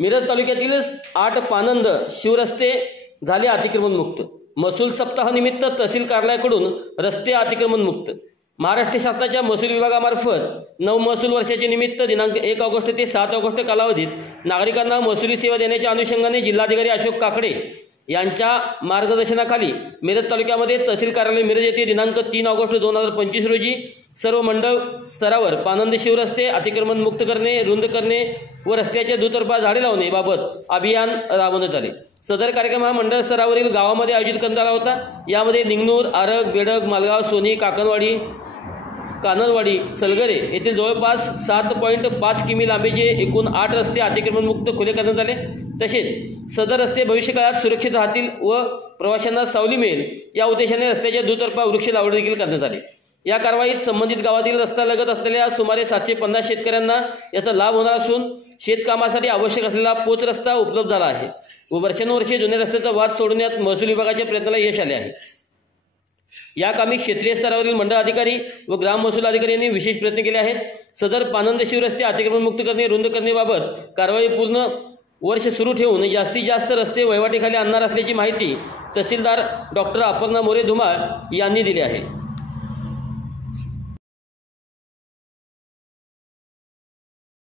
मिरज तालुक्यातील 8 पानंद शिवरस्ते झाले अतिक्रमण मुक्त। महसूल सप्ताहानिमित्त तहसील कार्यालयाकडून रस्ते अतिक्रमण मुक्त। महाराष्ट्र शासनाच्या महसूल विभागामार्फत नव महसूल वर्षाचे निमित्त दिनांक 1 ऑगस्ट ते 7 ऑगस्ट कालावधीत नागरिकांना महसुली सेवा देण्याच्या अनुषंगाने जिल्हाधिकारी अशोक काकडे यांच्या मार्गदर्शनाखाली मिरज तालुक्यामध्ये तहसील कार्यालय मिरज येथे दिनांक 3 ऑगस्ट 2025 रोजी सर्व मंडळ स्तरावर पानंद शिवरस्ते अतिक्रमण मुक्त करणे, रुंद करणे व रस्त्याच्या दुतर्फा झाडे लावणे बाबत अभियान राबवण्यात आले। सदर कार्यक्रम हा मंडळ स्तरावरील गावामध्ये आयोजित करण्यात आला होता। यामध्ये निंगनूर, आरग, बेडग, मालगाव, सोनी, काकणवाडी, कानडवाडी, सलगरे येथील जवळपास 7.5 किमी लांबीचे एकूण 8 रस्ते अतिक्रमण मुक्त खुले करण्यात आले। तसेच सदर रस्ते भविष्यकाळात सुरक्षित राहतील व प्रवाशांना सावली मिळेल या उद्देशाने रस्त्याच्या दुतर्फा वृक्ष लावणी देखील करण्यात आली। या कारवाईत संबंधित गावातील रस्ता लगत असलेल्या सुमारे 750 शेतकऱ्यांना याचा लाभ होणार असून शेतकामासाठी आवश्यक असलेला पोच रस्ता उपलब्ध झाला आहे व वर्षानुवर्षे जुन्या रस्त्याचा वाद सोडण्यात महसूल विभागाच्या प्रयत्नाला यश आले आहे। या कामी क्षेत्रीय स्तरावरील मंडळ अधिकारी व ग्राम महसूल अधिकारी यांनी विशेष प्रयत्न केले आहेत। सदर पानंद शिवरस्ते अतिक्रमण मुक्त करणे, रुंद करण्याबाबत कारवाई पूर्ण वर्ष सुरू ठेवून जास्तीत जास्त रस्ते वहिवाटीखाली आणणार असल्याची माहिती तहसीलदार डॉक्टर अपर्णा मोरे धुमाळ यांनी दिली आहे।